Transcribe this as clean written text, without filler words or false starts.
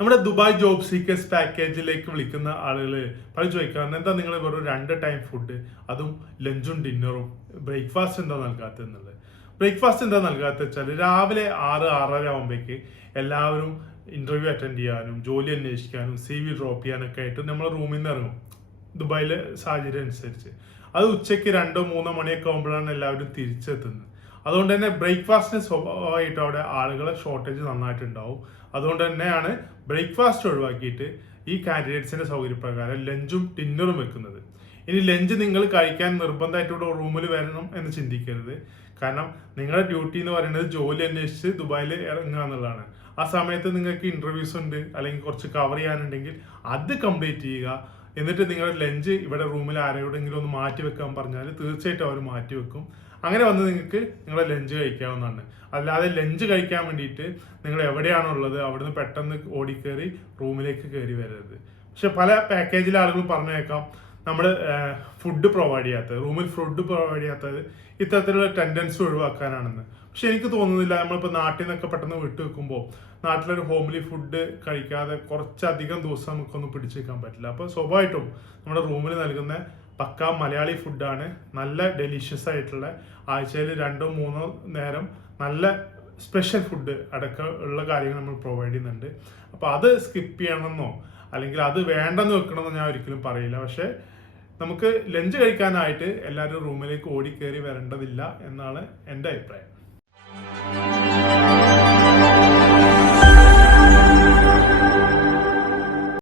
നമ്മുടെ Dubai job seekers പാക്കേജിലേക്ക് വിളിക്കുന്ന ആളുകൾ പലരും ചോദിക്കാറുണ്ട്, എന്താ നിങ്ങൾ വെറും 2 ടൈം ഫുഡ്, അതും ലഞ്ചും ഡിന്നറും, ബ്രേക്ക്ഫാസ്റ്റ് എന്താ നൽകാത്തത് എന്നുള്ളത്. ബ്രേക്ക്ഫാസ്റ്റ് എന്താ നൽകാത്ത വെച്ചാൽ രാവിലെ 6-6:30 ആകുമ്പോഴേക്ക് എല്ലാവരും ഇന്റർവ്യൂ അറ്റൻഡ് ചെയ്യാനും ജോലി അന്വേഷിക്കാനും CV ഡ്രോപ്പ് ചെയ്യാനൊക്കെ ആയിട്ട് നമ്മൾ റൂമിൽ നിന്ന് ഇറങ്ങും ദുബായിലെ സാഹചര്യം അനുസരിച്ച്. അത് ഉച്ചയ്ക്ക് 2-3 മണിയൊക്കെ ആകുമ്പോഴാണ് എല്ലാവരും തിരിച്ചെത്തുന്നത്. അതുകൊണ്ട് തന്നെ ബ്രേക്ക്ഫാസ്റ്റിന് സ്വഭാവമായിട്ട് അവിടെ ആളുകളെ ഷോർട്ടേജ് നന്നായിട്ടുണ്ടാവും. അതുകൊണ്ട് തന്നെയാണ് ബ്രേക്ക്ഫാസ്റ്റ് ഒഴിവാക്കിയിട്ട് ഈ കാൻഡിഡേറ്റ്സിന്റെ സൗകര്യപ്രകാരം ലഞ്ചും ഡിന്നറും വെക്കുന്നത്. ഇനി ലഞ്ച് നിങ്ങൾ കഴിക്കാൻ നിർബന്ധമായിട്ട് റൂമിൽ വരണം എന്ന് ചിന്തിക്കരുത്. കാരണം നിങ്ങളുടെ ഡ്യൂട്ടി എന്ന് പറയുന്നത് ജോലി അന്വേഷിച്ച് ദുബായിൽ ഇറങ്ങുക എന്നുള്ളതാണ്. ആ സമയത്ത് നിങ്ങൾക്ക് ഇന്റർവ്യൂസ് ഉണ്ട്, അല്ലെങ്കിൽ കുറച്ച് കവർ ചെയ്യാനുണ്ടെങ്കിൽ അത് കംപ്ലീറ്റ് ചെയ്യുക. എന്നിട്ട് നിങ്ങളുടെ ലഞ്ച് ഇവിടെ റൂമിൽ ആരോടെങ്കിലും ഒന്ന് മാറ്റി വെക്കാൻ പറഞ്ഞാൽ തീർച്ചയായിട്ടും അവർ മാറ്റി വെക്കും. അങ്ങനെ വന്ന് നിങ്ങൾക്ക് നിങ്ങളുടെ ലഞ്ച് കഴിക്കാവുന്നതാണ്. അല്ലാതെ ലഞ്ച് കഴിക്കാൻ വേണ്ടിയിട്ട് നിങ്ങൾ എവിടെയാണോ ഉള്ളത് അവിടുന്ന് പെട്ടെന്ന് ഓടിക്കേറി റൂമിലേക്ക് കയറി വരരുത്. പക്ഷെ പല പാക്കേജിലെ ആളുകൾ പറഞ്ഞേക്കാം നമ്മൾ ഫുഡ് പ്രൊവൈഡ് ചെയ്യാത്തത്, റൂമിൽ ഫുഡ് പ്രൊവൈഡ് ചെയ്യാത്തത് ഇത്തരത്തിലുള്ള ടെൻഡൻസി ഒഴിവാക്കാനാണെന്ന്. പക്ഷെ എനിക്ക് തോന്നുന്നില്ല. നമ്മളിപ്പോൾ നാട്ടിൽ നിന്നൊക്കെ പെട്ടെന്ന് വിട്ടു വെക്കുമ്പോൾ നാട്ടിലൊരു ഹോംലി ഫുഡ് കഴിക്കാതെ കുറച്ചധികം ദിവസം നമുക്കൊന്നും പിടിച്ചു വെക്കാൻ പറ്റില്ല. അപ്പോൾ സ്വാഭാവികമായിട്ടും നമ്മുടെ റൂമിൽ നൽകുന്ന പക്ക മലയാളി ഫുഡാണ്. നല്ല ഡെലിഷ്യസ് ആയിട്ടുള്ള, ആഴ്ചയിൽ 2-3 നേരം നല്ല സ്പെഷ്യൽ ഫുഡ് അടക്കം ഉള്ള കാര്യങ്ങൾ നമ്മൾ പ്രൊവൈഡ് ചെയ്യുന്നുണ്ട്. അപ്പോൾ അത് സ്കിപ്പ് ചെയ്യണമെന്നോ അല്ലെങ്കിൽ അത് വേണ്ടെന്ന് വെക്കണമെന്നോ ഞാൻ ഒരിക്കലും പറയില്ല. പക്ഷേ നമുക്ക് ലഞ്ച് കഴിക്കാനായിട്ട് എല്ലാവരും റൂമിലേക്ക് ഓടിക്കേറി വരേണ്ടതില്ല എന്നാണ് എൻ്റെ അഭിപ്രായം.